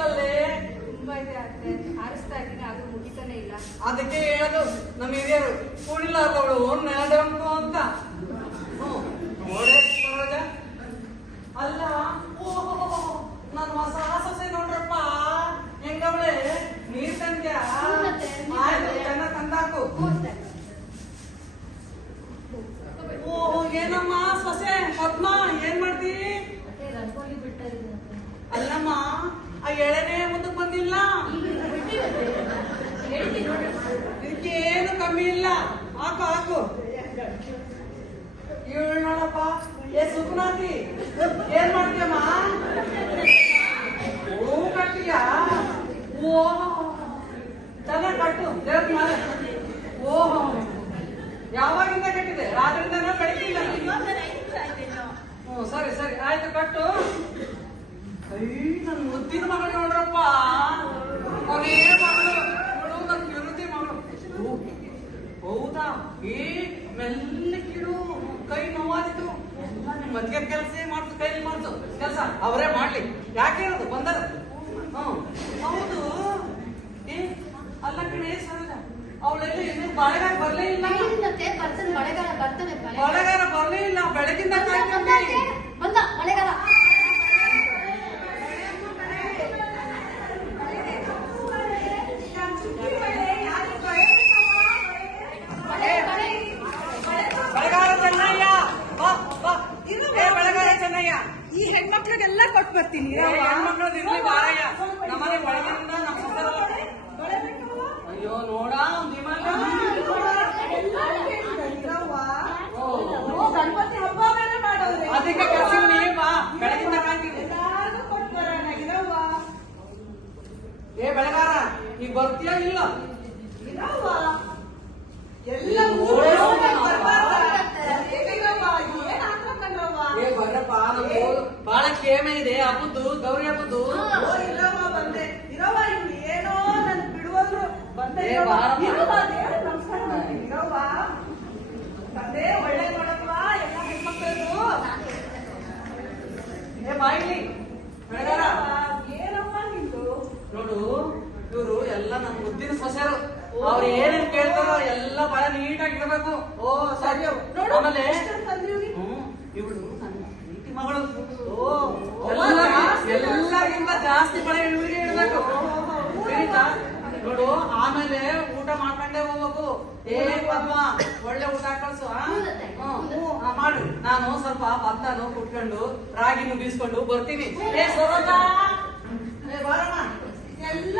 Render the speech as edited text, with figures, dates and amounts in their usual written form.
ಇಲ್ಲಲ್ಲೇ ತುಂಬಾ ಇದೆ ಅತ್ತೆ, ಆರಿಸ್ತಾ ಇದ್ದೀನಿ ಅದು ಮುಗಿತಾನೆ ಇಲ್ಲ. ಅದಕ್ಕೆ ಹೇಳೋದು ನಮ್ಮ ಹಿರಿಯರು ಕುಣಿಲಾದವಳು ನಾಡಂಕು ಅಂತ. ನೋಡೇ ಸರೋಜ, ಅಲ್ಲ ನನ್ನ ಹೊಸ ಸೊಸೆ ನೋಡ್ರಪ್ಪ ಹೆಂಗವಳೆ, ನೀರ್ ತಂದ್ಯಾ? ಆಯ್ತು, ಚೆನ್ನಾಗ್ ತಂದಾಕು. ಓಹೋ, ಏನಮ್ಮ ಸೊಸೆ ಪದ್ಮ, ಏನ್ ಮಾಡ್ತಿ? ರಂಗೋಲಿ ಬಿಡ್ತಾ ಇದ್ದೀನಿ. ಅಲ್ಲಮ್ಮ, ಆ ಎಳೆನೇ ಮುಂದಕ್ಕೆ ಬಂದಿಲ್ಲ. ಇದಕ್ಕೇನು ಕಮ್ಮಿ ಇಲ್ಲ, ಹಾಕು ಹಾಕು. ಇವಳು ನೋಡಪ್ಪ, ಏ ಸುಖನಾಥಿ, ಏನ್ ಮಾಡ್ತೀಯಮ್ಮ? ಹೂ ಕಟ್ಟಿಯ? ಓಹೋ, ಚೆನ್ನಾಗಿ ಕಟ್ಟು ದೇವ್ರ ಮೇಲೆ. ಓಹೋ, ಯಾವಾಗಿಂದ ಕಟ್ಟಿದೆ? ರಾತ್ರಿಯಿಂದನೋ ಬೆಳಗ್ಗಿಂದ? ಹ್ಞೂ, ಸರಿ ಸರಿ ಆಯ್ತು, ಕಟ್ಟು. ನನ್ನ ಮುದ್ದಿನ ಮಗಳು ನೋಡ್ರಪ್ಪ, ಕೊನೇ ಮಗಳು, ಇವಳು ನನ್ನ ವಿರುದ್ಧಿ ಮಗಳು. ಹೌದಾ? ಮೆಲ್ಲಕ್ಕಿಡು, ಕೈ ನೋವಾದಿತ್ತು. ಮದ್ಗೆ ಕೆಲಸ ಮಾಡ್ತು, ಕೈಲಿ ಮಾಡ್ತು ಕೆಲಸ ಅವರೇ ಮಾಡ್ಲಿ, ಯಾಕೆ ಇರೋದು ಬಂದದ. ಹೌದು. ಅಲ್ಲ ಕಣೆ ಸರೋಜ, ಅವಳೆಲ್ಲ ಇನ್ನೂ ಬಾಳೆಗಾರ ಬರ್ಲೇ ಇಲ್ಲ. ಬಾಳೆಗಾರ ಬರ್ಲೇ ಇಲ್ಲ, ಬೆಳಗಿಂದ ಬಂದ ಮಳೆಗಾಲ. ಬೆಳಗಾರ ಚೆನ್ನಯ್ಯ, ಬೆಳಗಾರ ಚೆನ್ನಯ್ಯ, ಈ ಹೆಣ್ಮಕ್ಳಿಗೆಲ್ಲ ಕೊಟ್ಟು ಬರ್ತೀನಿ. ಹೆಣ್ಮಕ್ಳದ್ದು ಇರ್ಲಿ ಬಾರಯ್ಯ, ನಮ್ಮನೆ ಬೆಳಗಿನಿಂದ ನಮ್ಮ ಸುತ್ತಲ. ಅಯ್ಯೋ ನೋಡ, ಗಣಪತಿ ಹಬ್ಬ ಬೇರೆ ಮಾಡೋದು, ಅದಕ್ಕೆ ಕರ್ಸಿವ್ನಿ ಬಾ, ಬೆಳಗಿಂದ ಕಾಣ್ತೀನಿ. ಎಲ್ಲಾರ್ಗೂ ಕೊಟ್ಟು ಬರೋಣ. ಇರವ್ವ, ಏ ಬೆಳಗಾರ, ಈಗ ಬರ್ತೀಯ ಇಲ್ಲ? ಇರವ್ವ, ಎಲ್ಲ ಏ ಬರ್ರಪ್ಪ, ನಮ್ದು ಬಾಳ ಕ್ಷೇಮ ಇದೆ. ಹಬ್ಬದ್ದು, ಗೌರಿ ಹಬ್ಬದ್ದು. ಇರವ್ವ ಬಂದೆ. ಇರವ್ವ, ಇವ್ರು ಏನೋ ನನ್ ಬಿಡುವಲ್ರು ಬಂದೆ. ಏ ಬಾರಪ್ಪ. ನಮಸ್ಕಾರ ಮಾಡ್ತೀನಿ. ಇರವ್ವ ತಂದೆ, ಒಳ್ಳೆ ನೋಡಪ್ಪ ಎಲ್ಲ ಹೆಣ್ಮಕ್ಳಿಗೂ. ಏ ಬಾಯಿಲಿ ಬೆಳಗಾರ, ಏನಪ್ಪ ನಿಂದು? ನೋಡು, ಇವರು ಎಲ್ಲ ನನ್ನ ಮುದ್ದಿನ ಸೊಸೆರು. ಅವ್ರು ಏನೇನ್ ಕೇಳ್ತಾರೋ ಎಲ್ಲ ಬಹಳ ನೀಟಾಗಿ ಇರ್ಬೇಕು. ಓ ಸರಿ. ನೋಡು, ಆಮೇಲೆ ತಂದೀವಿ. ಇವಳು ನನ್ನ ಪ್ರೀತಿ ಮಗಳು. ಎಲ್ಲರಿಗಿಂತ ಜಾಸ್ತಿ ಬಳೆ ಇವಳಿಗೆ ಇಡ್ಬೇಕು, ತಿಳಿತಾ? ನೋಡು, ಆಮೇಲೆ ಊಟ ಮಾಡ್ಕೊಂಡೇ ಹೋಗ್ಬೇಕು. ಏ ಪದ್ಮ, ಒಳ್ಳೆ ಊಟ ಕಳ್ಸು. ಮಾಡು, ನಾನು ಸ್ವಲ್ಪ ಭತ್ತನು ಕುಟ್ಕೊಂಡು ರಾಗಿನೂ ಬೀಸ್ಕೊಂಡು ಬರ್ತೀನಿ. ಏ ಸರೋಜ, ಏ ಬಾರಮ್ಮ. ಎಲ್ಲ